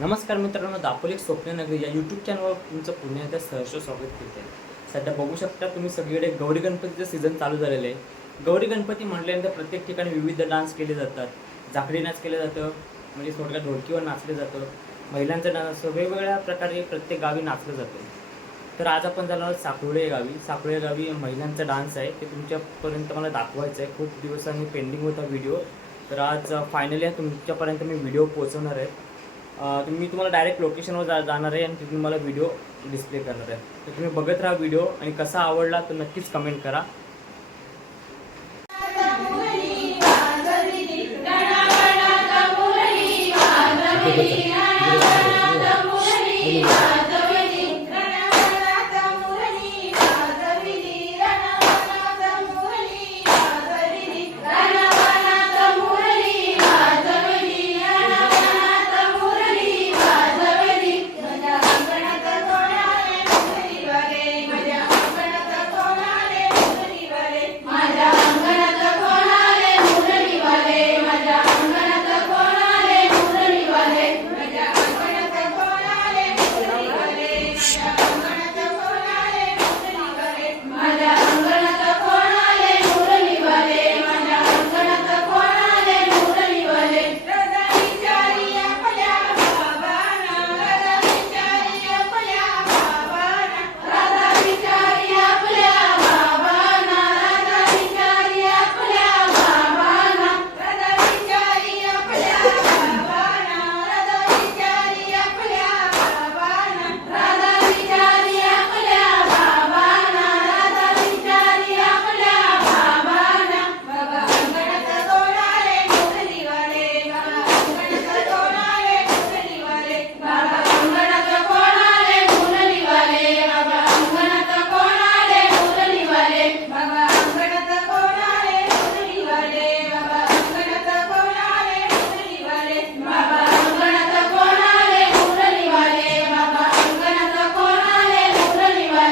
नमस्कार मित्रांनो दापोली स्वप्ननगरी या यूट्यूब चॅनलवर तुमचं पुन्हा एकदा सहर्ष स्वागत करते सध्या बघू शकता तुम्ही सगळीकडे गौरी गणपतीचं सीझन चालू झालेलं आहे. गौरी गणपती म्हटल्यानंतर प्रत्येक ठिकाणी विविध डान्स केले जातात. झाकडी नाच केलं जातं म्हणजे थोडक्यात ढोलकीवर नाचलं जातं. महिलांचं डान्स असं वेगवेगळ्या प्रकारे प्रत्येक गावी नाचलं जातं. तर आज आपण झालो आहोत साकुळे गावी. साकुळे गावी महिलांचा डान्स आहे. ते तुमच्यापर्यंत मला दाखवायचं आहे. खूप दिवसांनी पेंडिंग होता व्हिडिओ तर आज फायनली तुमच्यापर्यंत मी व्हिडिओ पोहोचवणार आहे. तुम्ही मी तुम्हाला डायरेक्ट लोकेशनवर जा जाणार आहे आणि तिथून मला व्हिडिओ डिस्प्ले करणार आहे. तर तुम्ही बघत राहा व्हिडिओ आणि कसा आवडला तर नक्कीच कमेंट करा.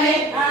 it.